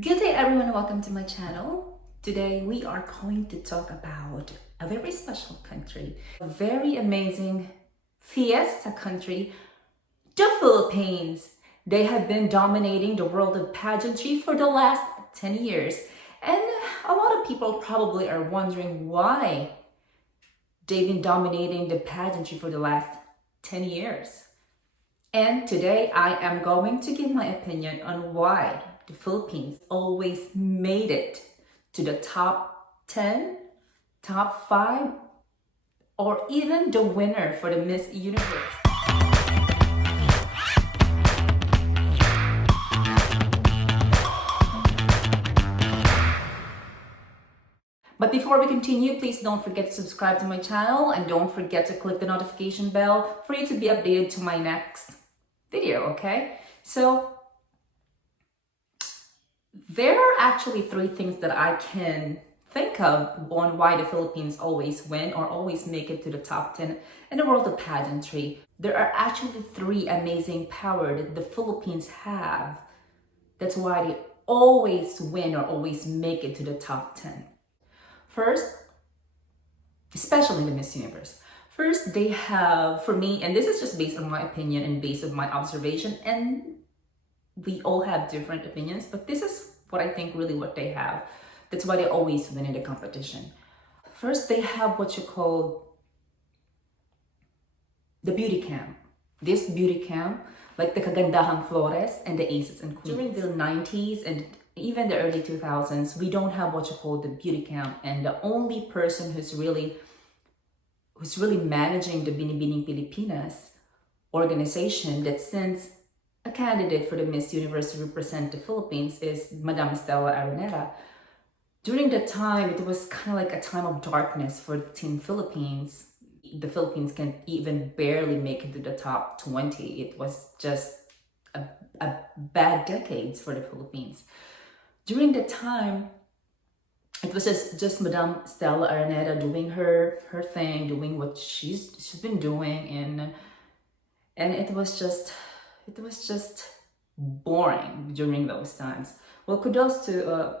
Good day everyone, welcome to my channel. Today we are going to talk about a very special country, a very amazing fiesta country, the Philippines. They have been dominating the world of pageantry for the last 10 years. And a lot of people probably are wondering why they've been dominating the pageantry for the last 10 years. And today I am going to give my opinion on why the Philippines always made it to the top 10, top 5, or even the winner for the Miss Universe. But before we continue, please don't forget to subscribe to my channel and don't forget to click the notification bell for you to be updated to my next video, okay? So there are actually three things that I can think of on why the Philippines always win or always make it to the top 10 in the world of pageantry. There are actually three amazing power that the Philippines have. That's why they always win or always make it to the top 10. First, especially the Miss Universe. First, they have, for me, and this is just based on my opinion and based on my observation, and we all have different opinions, but this is what I think really what they have. That's why they always win in the competition. First, they have what you call the beauty camp. This beauty camp, like the Kagandahang Flores and the Aces and Queens. During the 90s and even the early 2000s, we don't have what you call the beauty camp. And the only person who's really managing the Binibining Pilipinas organization that sends a candidate for the Miss Universe to represent the Philippines is Madame Stella Araneta. During that time, it was kind of like a time of darkness for the Team Philippines. The Philippines can even barely make it to the top 20. It was just a bad decades for the Philippines. During that time, it was just Madame Stella Araneta doing her thing, doing what she's been doing, and it was just boring during those times. Well, kudos to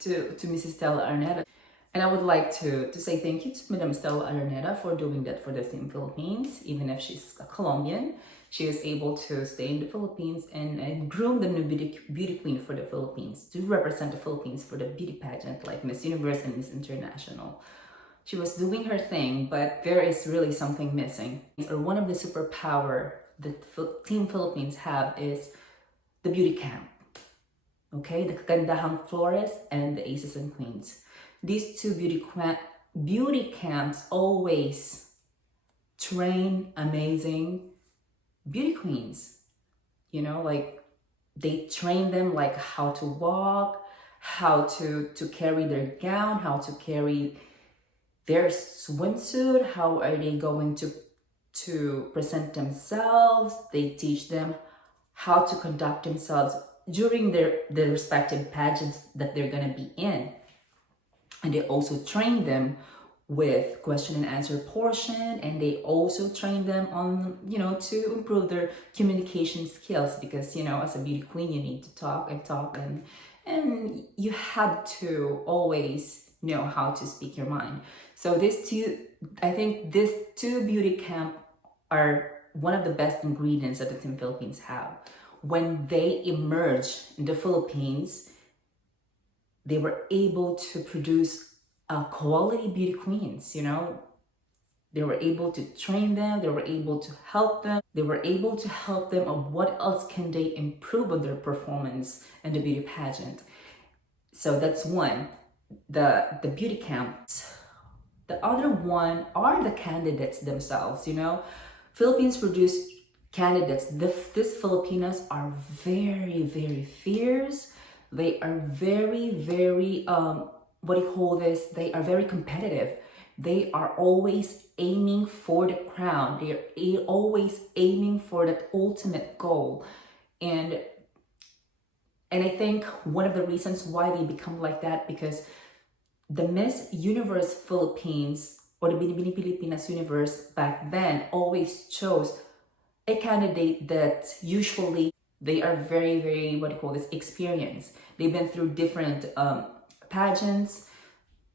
Mrs. Stella Araneta. And I would like to say thank you to Madame Stella Araneta for doing that for the Team Philippines. Even if she's a Colombian, she is able to stay in the Philippines and groom the new beauty queen for the Philippines to represent the Philippines for the beauty pageant like Miss Universe and Miss International. She was doing her thing, but there is really something missing. Or one of the superpower that Team Philippines have is the beauty camp. Okay, the Kagandahang Flores and the Aces and Queens. These two beauty camps always train amazing beauty queens. You know, like they train them like how to walk, how to carry their gown, how to carry their swimsuit, how are they going to present themselves. They teach them how to conduct themselves during their respective pageants that they're going to be in. And they also train them with question and answer portion, and they also train them on, to improve their communication skills, because, as a beauty queen, you need to talk and you have to always know how to speak your mind. So I think these two beauty camp are one of the best ingredients that the Team Philippines have. When they emerge in the Philippines, they were able to produce quality beauty queens, They were able to train them, they were able to help them. They were able to help them on what else can they improve on their performance in the beauty pageant. So that's one, the beauty camps. The other one are the candidates themselves, Philippines produce candidates. These Filipinos are very, very fierce. They are very, very, they are very competitive. They are always aiming for the crown. They are always aiming for that ultimate goal. And I think one of the reasons why they become like that, because the Miss Universe Philippines or the Binibining Pilipinas Universe back then always chose a candidate that usually They are very, very, what do you call this, experienced. They've been through different pageants,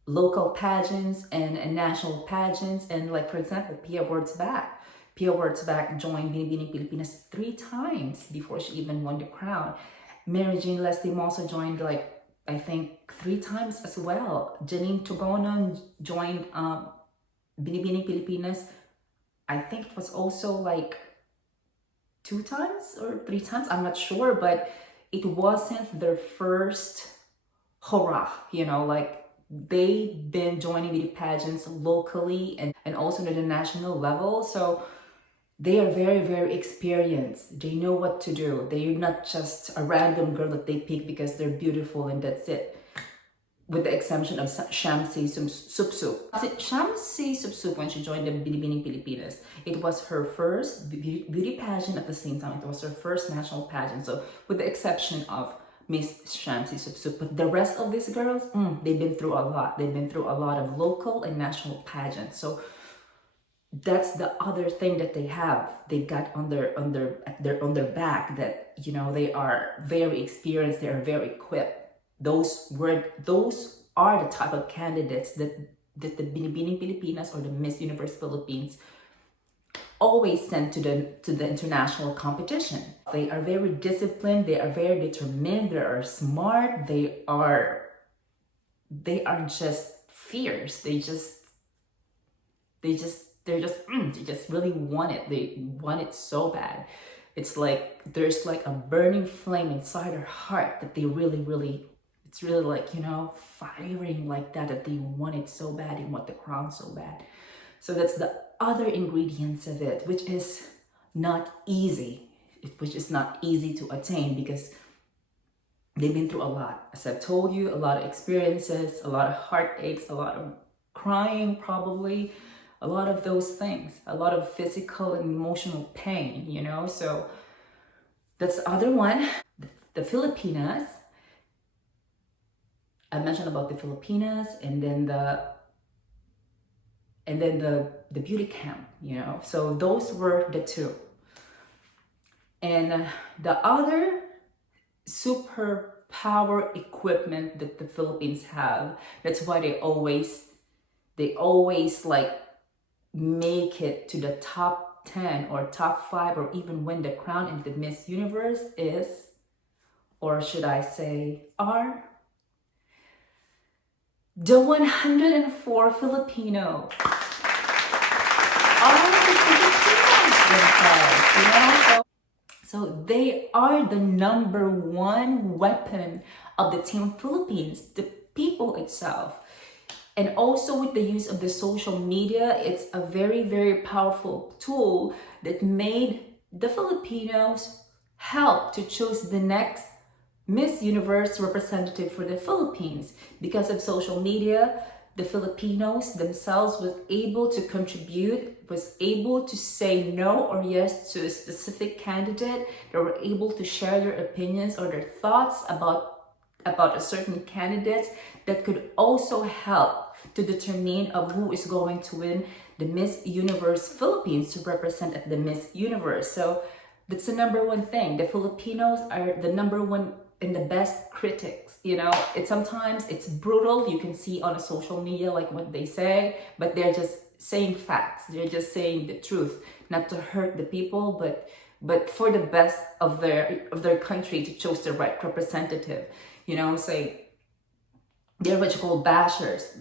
local pageants, and national pageants. And like, for example, Pia Wurtzbach. Pia Wurtzbach joined Binibining Pilipinas 3 times before she even won the crown. Mary Jane Leslie also joined, like, I think 3 times as well. Janine Tugonon joined Binibining Pilipinas. I think it was also like 2 times or 3 times. I'm not sure, but it wasn't their first hurrah, you know, like they've been joining beauty pageants locally and also at the national level. So they are very, very experienced. They know what to do. They're not just a random girl that they pick because they're beautiful and that's it. With the exception of Shamsi Supsup. Shamsi Supsup, when she joined the Binibining Pilipinas, it was her first beauty pageant at the same time. It was her first national pageant. So with the exception of Miss Shamsi Supsup, but the rest of these girls, they've been through a lot. They've been through a lot of local and national pageants. So that's the other thing that they have. They got on their back that, you know, they are very experienced. They are very equipped. Those are the type of candidates that the Binibining Pilipinas or the Miss Universe Philippines always send to the international competition. They are very disciplined. They are very determined. They are smart. They are just fierce. They just really want it. They want it so bad. It's like there's like a burning flame inside their heart that they really, it's really like, you know, firing like that they want it so bad. They want the crown so bad. So that's the other ingredients of it, which is not easy, which is not easy to attain because they've been through a lot. As I've told you, a lot of experiences, a lot of heartaches, a lot of crying probably, a lot of those things, a lot of physical and emotional pain, you know? So that's the other one. The Filipinas. I mentioned about the Filipinas and then the beauty camp, you know? So those were the 2. And the other super power equipment that the Philippines have, that's why they always like make it to the top 10 or top 5 or even win the crown in the Miss Universe is, or should I say are, the 104 Filipinos. Are the Filipinos themselves, you know? So they are the number 1 weapon of the Team Philippines, the people itself. And also with the use of the social media, it's a very, very powerful tool that made the Filipinos help to choose the next Miss Universe representative for the Philippines. Because of social media, the Filipinos themselves was able to contribute, was able to say no or yes to a specific candidate. They were able to share their opinions or their thoughts about a certain candidate that could also help to determine of who is going to win the Miss Universe Philippines to represent at the Miss Universe. So that's the number 1 thing. The Filipinos are the number 1 and the best critics, you know. Sometimes it's brutal. You can see on a social media like what they say, but they're just saying facts. They're just saying the truth, not to hurt the people, but for the best of their country, to choose the right representative. You know, say they're what you call bashers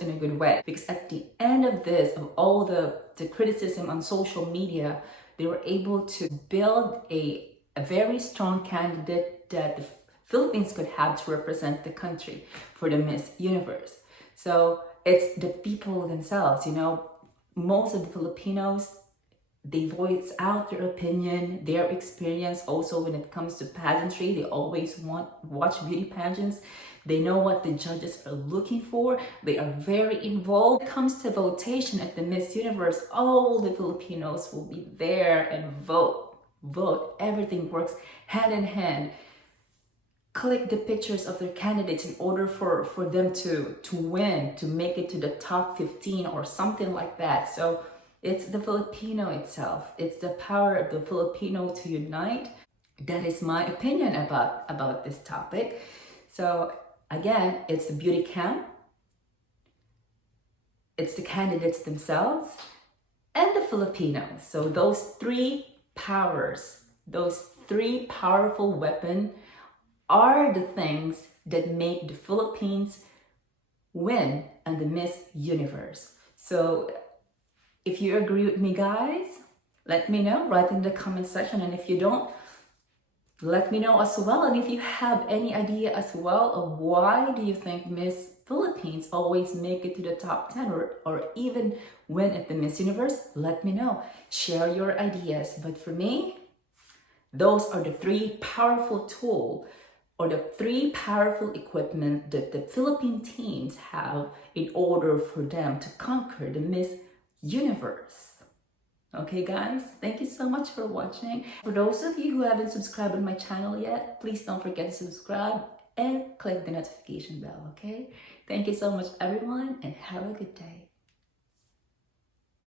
in a good way. Because at the end of this, of all the criticism on social media, they were able to build a very strong candidate that the Philippines could have to represent the country for the Miss Universe. So it's the people themselves, you know. Most of the Filipinos, they voice out their opinion, their experience. Also, when it comes to pageantry, they always watch beauty pageants. They know what the judges are looking for. They are very involved. When it comes to votation at the Miss Universe, all the Filipinos will be there and vote. Everything works hand in hand. Click the pictures of their candidates in order for them to win, to make it to the top 15 or something like that. So it's the Filipino itself. It's the power of the Filipino to unite. that is my opinion about this topic. So again, it's the beauty camp, it's the candidates themselves, and the Filipinos. So those three powers, those three powerful weapons are the things that make the Philippines win on the Miss Universe. So if you agree with me, guys, let me know, write in the comment section. And if you don't, let me know as well. And if you have any idea as well of why do you think Miss Philippines always make it to the top 10 or even win at the Miss Universe, let me know. Share your ideas. But for me, those are the three powerful tools or the three powerful equipment that the Philippine teams have in order for them to conquer the Miss Universe. Okay guys, thank you so much for watching. For those of you who haven't subscribed to my channel yet, please don't forget to subscribe and click the notification bell, okay? Thank you so much everyone and have a good day.